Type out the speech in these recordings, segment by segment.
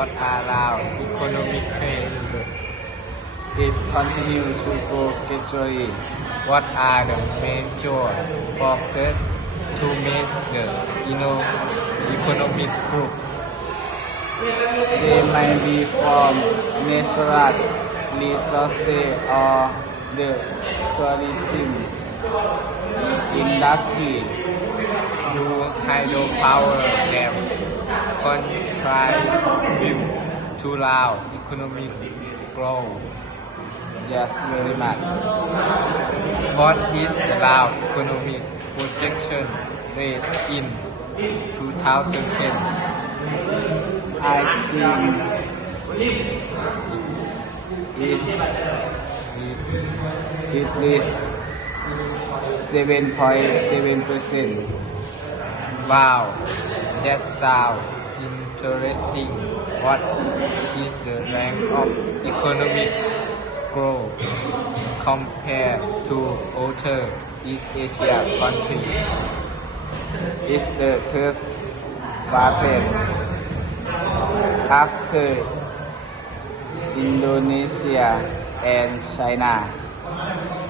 What are Laos economic trends? It continues to grow gradually. What are the major focus to make the economic group? They might be from natural resources or the tourism industry. Do hydropower dams contribute to Laos economic growth? Yes, very much. What is the Laos economic projection rate in 2010? I think it reached 7.7%. Wow, that sounds interesting. What is the rank of economic growth compared to other East Asia countries? It's the third fastest after Indonesia and China.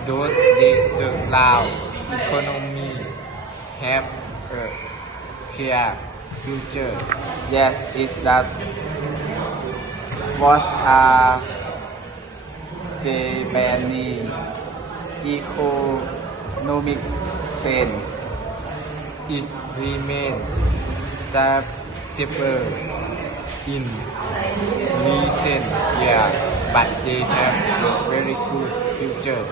Does the Laos economy have a clear future? Yes, it does. What are Japanese economic trends? It remains stable in recent years, but they have a very good future.